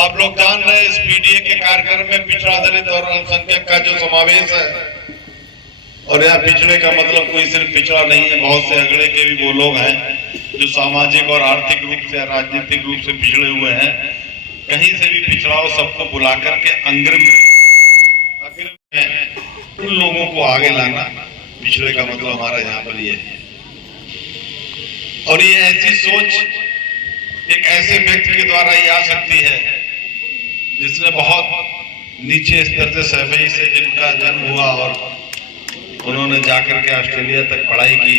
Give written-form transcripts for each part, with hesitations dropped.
आप लोग जान रहे हैं इस पीडीए के कार्यक्रम में पिछड़ा दलित और अल्पसंख्यक का जो समावेश है, और यहाँ पिछड़े का मतलब कोई सिर्फ पिछड़ा नहीं है, बहुत से अगड़े के भी वो लोग हैं जो सामाजिक और आर्थिक रूप से राजनीतिक रूप से पिछड़े हुए हैं। कहीं से भी पिछड़ाओ सबको बुला करके अग्रिम में उन लोगों को आगे लाना पिछड़े का मतलब हमारा यहाँ पर ये है। और ये ऐसी सोच एक ऐसे व्यक्ति के द्वारा ही आ सकती है जिसने बहुत नीचे स्तर से सैफई से जिनका जन्म हुआ और उन्होंने जाकर के ऑस्ट्रेलिया तक पढ़ाई की,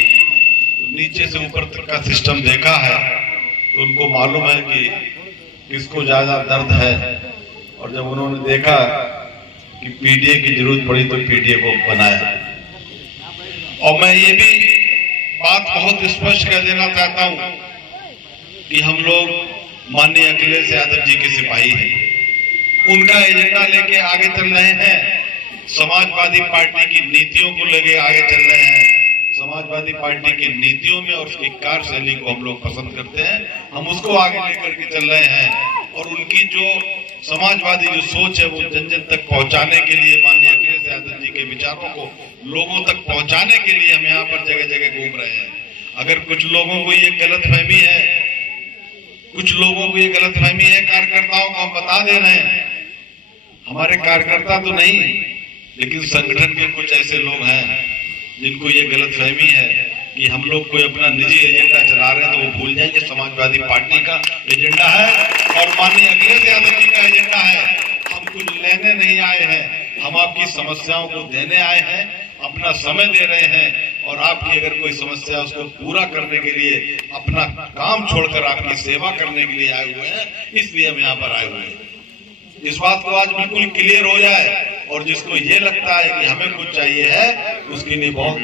तो नीचे से ऊपर तक का सिस्टम देखा है, तो उनको मालूम है कि किसको ज्यादा दर्द है। और जब उन्होंने देखा कि पीडीए की जरूरत पड़ी तो पीडीए को बनाया। और मैं ये भी बात बहुत स्पष्ट कर देना चाहता हूं कि हम लोग माननीय अखिलेश यादव जी के सिपाही हैं, उनका एजेंडा लेके आगे चल रहे हैं, समाजवादी पार्टी की नीतियों को लेके आगे चल रहे हैं। समाजवादी पार्टी की नीतियों में और उसकी कार्यशैली को हम लोग पसंद करते हैं, हम उसको आगे लेकर के चल रहे हैं। और उनकी जो समाजवादी जो सोच है वो जन जन तक पहुंचाने के लिए, माननीय अखिलेश यादव जी के विचारों को लोगों तक पहुंचाने के लिए हम यहाँ पर जगह जगह घूम रहे हैं। अगर कुछ लोगों को ये गलतफहमी है, कुछ लोगों को ये गलतफहमी है कार्यकर्ताओं को हम बता दे रहे हैं, हमारे कार्यकर्ता तो नहीं लेकिन संगठन के कुछ ऐसे लोग हैं जिनको ये गलतफहमी है कि हम लोग कोई अपना निजी एजेंडा चला रहे हैं, तो वो भूल जाएंगे समाजवादी पार्टी का एजेंडा है और माननीय अखिलेश यादव जी का एजेंडा है। हम कुछ लेने नहीं आए हैं, हम आपकी समस्याओं को देने आए हैं, अपना समय दे रहे हैं। और आपकी अगर कोई समस्या उसको पूरा करने के लिए अपना काम छोड़कर आपकी सेवा करने के लिए आए हुए हैं, इसलिए हम यहाँ पर आए हुए हैं। इस बात को आज बिल्कुल क्लियर हो जाए। और जिसको ये लगता है कि हमें कुछ चाहिए है, उसके लिए बहुत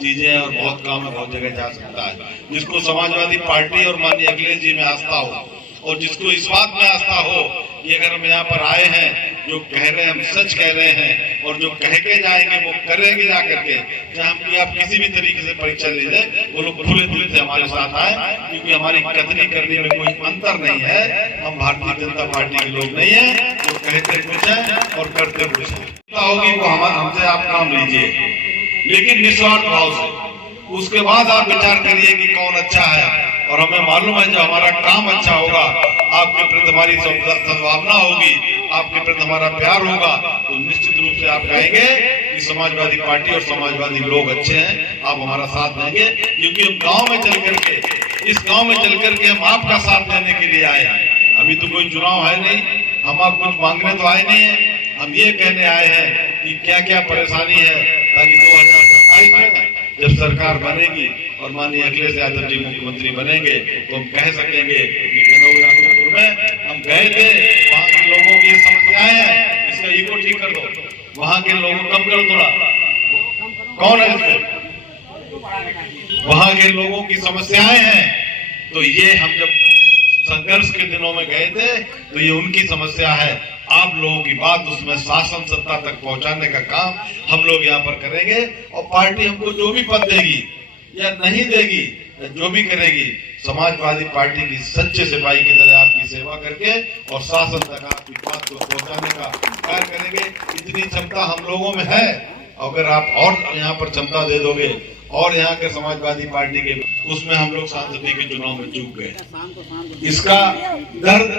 चीजें हैं और बहुत काम है, बहुत जगह जा सकता है। जिसको समाजवादी पार्टी और माननीय अखिलेश जी में आस्था हो, और जिसको इस बात में आस्था हो कि अगर हम यहाँ पर आए हैं, जो कह रहे हैं हम सच कह रहे हैं, और जो कह के जाएंगे वो करेंगे जा करके, चाहे हम आप किसी भी तरीके से परीक्षा ले जाए, वो लोग खुले दिल से हमारे साथ आए, क्योंकि हमारी कथनी करने में कोई अंतर नहीं है। हम भारतीय जनता पार्टी के लोग नहीं है, वो कहते कुछ है और करते कुछ है। होगी वो हमसे आप काम लीजिए, लेकिन निस्वार्थ भाव से। उसके बाद आप विचार करिए कि कौन अच्छा है। और हमें मालूम है जो हमारा काम अच्छा होगा, आपके प्रति हमारी सद्भावना होगी, आपके प्रति हमारा प्यार होगा, तो निश्चित रूप से आप कहेंगे कि समाजवादी पार्टी और समाजवादी लोग अच्छे हैं, आप हमारा साथ देंगे। क्योंकि हम गांव में चल करके, इस गांव में चल करके हम आपका साथ देने के लिए आए हैं। अभी तो कोई चुनाव है नहीं, हम आप कुछ मांगने तो आए नहीं है, हम ये कहने आए हैं कि क्या क्या परेशानी है, ताकि 2027 में जब सरकार बनेगी और माननीय अखिलेश यादव जी मुख्यमंत्री बनेंगे, तो हम कह सकेंगे कि जनौर में हम गए थे, वहाँ के लोगों की समस्याएं हैं, इसका ईगो ठीक कर दो, वहाँ के लोगों को कम कर थोड़ा। कौन है इसमें? वहाँ के लोगों की समस्याएं हैं, तो ये हम जब संघर्ष के दिनों में गए थे तो ये उनकी समस्या है। आप लोगों की बात उसमें शासन सत्ता तक पहुंचाने का काम हम लोग यहाँ पर करेंगे। और पार्टी हमको जो भी पद देगी या नहीं देगी, जो भी करेगी, समाजवादी पार्टी की सच्चे सिपाही की तरह आपकी सेवा करके और शासन तक आपकी बात को पहुंचाने का कार्य करेंगे। इतनी क्षमता हम लोगों में है। अगर आप और यहाँ पर क्षमता दे दोगे और यहाँ के समाजवादी पार्टी के, उसमें हम लोग सांसदीय के चुनाव में चूक गए। इसका दर्द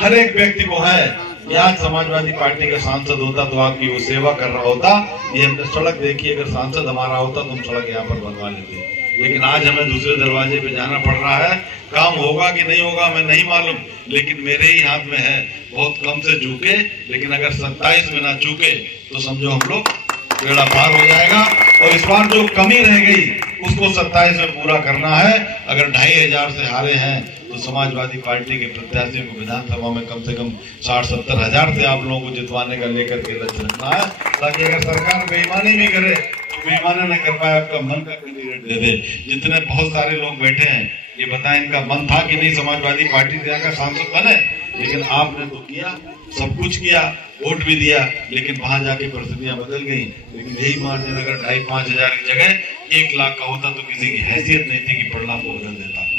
हर एक व्यक्ति को है। यहाँ समाजवादी पार्टी का सांसद होता तो आपकी वो सेवा कर रहा होता। ये हमने सड़क देखी, अगर सांसद हमारा होता तो हम सड़क यहाँ पर बनवा लेते, लेकिन आज हमें दूसरे दरवाजे पे जाना पड़ रहा है। काम होगा कि नहीं होगा हमें नहीं मालूम, लेकिन मेरे ही हाथ में है। बहुत कम से चूके, लेकिन अगर 27 में ना चूके तो समझो हम लोग बेड़ा पार हो जाएगा। और इस बार जो कमी रह गई उसको 27 में पूरा करना है। अगर 2500 से हारे हैं तो समाजवादी पार्टी के प्रत्याशी को विधानसभा में कम से कम 60-70 हजार से आप लोगों को जितवाने का लेकर के लक्ष्य रखना है, ताकि अगर सरकार बेईमानी भी करे तो बेईमानी न कर पाए, आपका मन का कैंडिडेट दे दे। जितने बहुत सारे लोग बैठे हैं, ये बताएं इनका मन था कि नहीं समाजवादी पार्टी से आकर सांसद बने, लेकिन आपने तो किया, सब कुछ किया, वोट भी दिया, लेकिन वहां जाके परिस्थितियां बदल गई। लेकिन यही मार्जिन अगर 2,500-5 हजार की जगह 1 लाख का होता तो किसी की हैसियत नहीं थी कि परिणाम को बदल देता।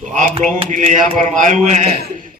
तो आप लोगों के लिए यहाँ पर हम आए हुए हैं